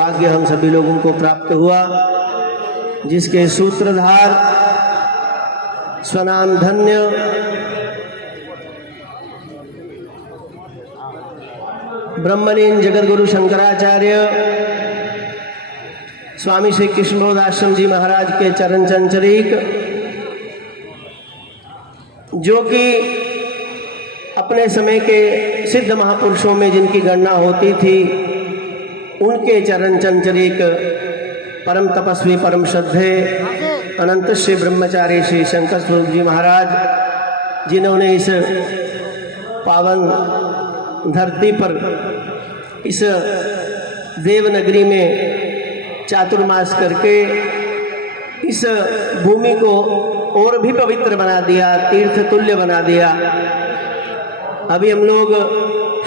सौभाग्य हम सभी लोगों को प्राप्त हुआ, जिसके सूत्रधार स्वनाम धन्य ब्रह्मलीन जगतगुरु शंकराचार्य स्वामी श्री कृष्णबोध आश्रम जी महाराज के चरण चंचरीक, जो कि अपने समय के सिद्ध महापुरुषों में जिनकी गणना होती थी, उनके चरण चंचरीक परम तपस्वी परम श्रद्धे अनंत श्री ब्रह्मचारी श्री शंकर स्वरूप जी महाराज, जिन्होंने इस पावन धरती पर इस देवनगरी में चातुर्मास करके इस भूमि को और भी पवित्र बना दिया, तीर्थ तुल्य बना दिया। अभी हम लोग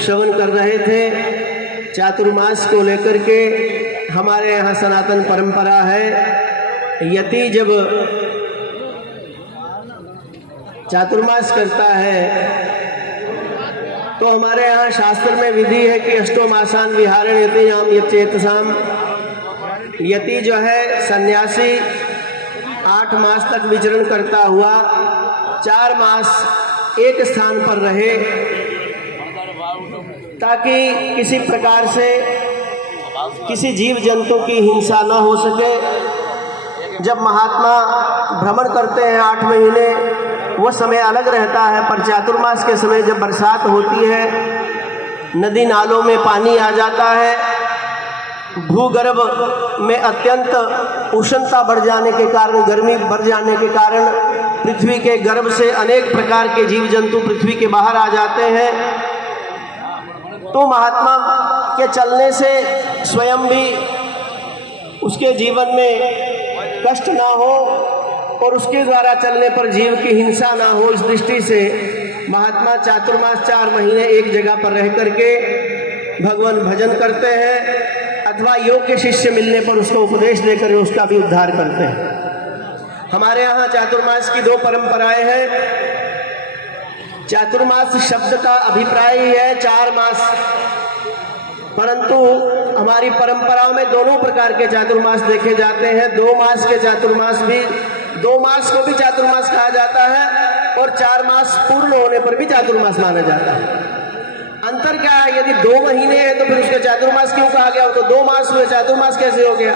श्रवण कर रहे थे चातुर्मास को लेकर के। हमारे यहाँ सनातन परंपरा है, यति जब चातुर्मास करता है तो हमारे यहाँ शास्त्र में विधि है कि अष्टो मासान विहारण यतियाम यचेतसाम। यति जो है सन्यासी 8 मास तक विचरण करता हुआ 4 मास एक स्थान पर रहे, ताकि किसी प्रकार से किसी जीव जंतु की हिंसा न हो सके। जब महात्मा भ्रमण करते हैं 8 महीने, वो समय अलग रहता है, पर चातुर्मास के समय जब बरसात होती है, नदी नालों में पानी आ जाता है, भूगर्भ में अत्यंत उष्णता बढ़ जाने के कारण, गर्मी बढ़ जाने के कारण पृथ्वी के गर्भ से अनेक प्रकार के जीव जंतु पृथ्वी के बाहर आ जाते हैं। तो महात्मा के चलने से स्वयं भी उसके जीवन में कष्ट ना हो और उसके द्वारा चलने पर जीव की हिंसा ना हो, इस दृष्टि से महात्मा चातुर्मास 4 महीने एक जगह पर रह करके भगवान भजन करते हैं, अथवा योग्य शिष्य मिलने पर उसको उपदेश देकर उसका भी उद्धार करते हैं। हमारे यहाँ चातुर्मास की 2 परंपराएं हैं। चातुर्मास शब्द का अभिप्राय ही है 4 मास, परंतु हमारी परंपराओं में दोनों प्रकार के चातुर्मास देखे जाते हैं। 2 मास के चातुर्मास भी, 2 मास को भी चातुर्मास कहा जाता है और 4 मास पूर्ण होने पर भी चातुर्मास माना जाता है। अंतर क्या है? यदि 2 महीने हैं तो फिर उसका चातुर्मास क्यों कहा गया? तो 2 मास हुए, चातुर्मास कैसे हो गया?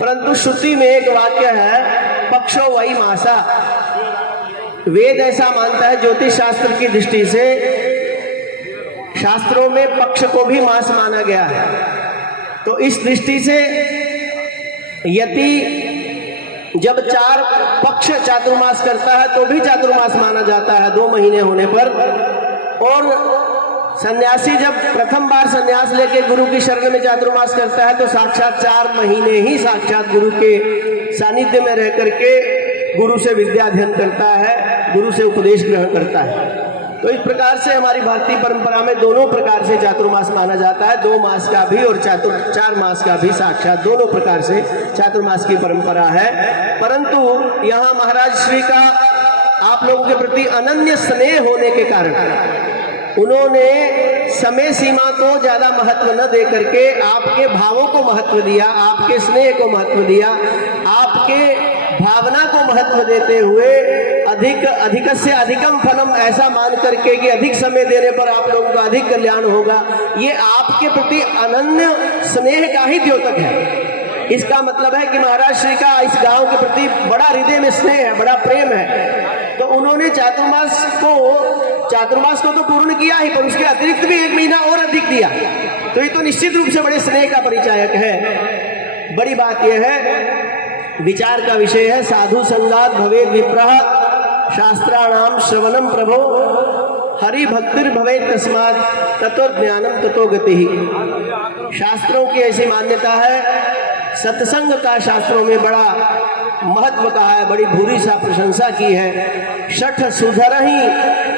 परंतु श्रुति में एक वाक्य है, पक्षो वही मासा। वेद ऐसा मानता है, ज्योतिष शास्त्र की दृष्टि से शास्त्रों में पक्ष को भी मास माना गया है। तो इस दृष्टि से यदि जब 4 पक्ष चातुर्मास करता है तो भी चातुर्मास माना जाता है 2 महीने होने पर। और सन्यासी जब प्रथम बार सन्यास लेके गुरु की शरण में चातुर्मास करता है तो साक्षात 4 महीने ही साक्षात गुरु के सानिध्य में रह करके गुरु से विद्या अध्ययन करता है, गुरु से उपदेश ग्रहण करता है। तो इस प्रकार से हमारी भारतीय परंपरा में दोनों प्रकार से चातुर्मास माना जाता है, 2 मास का भी और 4 मास का भी, साक्षात दोनों प्रकार से चातुर्मास की परंपरा है। परंतु यहाँ महाराज श्री का आप लोगों के प्रति अनन्य स्नेह होने के कारण उन्होंने समय सीमा को ज्यादा महत्व न दे करके आपके भावों को महत्व दिया, आपके स्नेह को महत्व दिया, आपके भावना को महत्व देते हुए अधिक से अधिकम फलम ऐसा मान करके कि अधिक समय देने पर आप लोगों का अधिक कल्याण होगा, ये आपके प्रति अनन्य स्नेह का ही द्योतक है। इसका मतलब है कि महाराज श्री का इस गांव के प्रति बड़ा हृदय में स्नेह है, बड़ा प्रेम है। तो उन्होंने चातुर्मास को तो पूर्ण किया ही, पर उसके अतिरिक्त भी 1 महीना और अधिक दिया। तो ये तो निश्चित रूप से बड़े स्नेह का परिचायक है। बड़ी बात यह है, विचार का विषय है, साधु संगात भवेद विप्रः शास्त्राणाम श्रवणम प्रभो हरि भक्तिर भवेद तस्मात् ततो ज्ञानम ततो गति। शास्त्रों की ऐसी मान्यता है, सत्संग का शास्त्रों में बड़ा महत्व कहा है, बड़ी भूरी सा प्रशंसा की है। शठ सुधरहि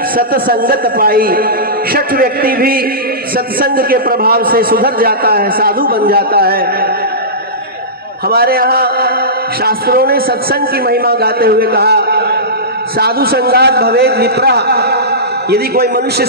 सत्संगत पाई। शठ व्यक्ति भी सत्संग के प्रभाव से सुधर जाता है, साधु बन जाता है। हमारे यहाँ शास्त्रों ने सत्संग की महिमा गाते हुए कहा, साधु संगात भवेद विप्रः। यदि कोई मनुष्य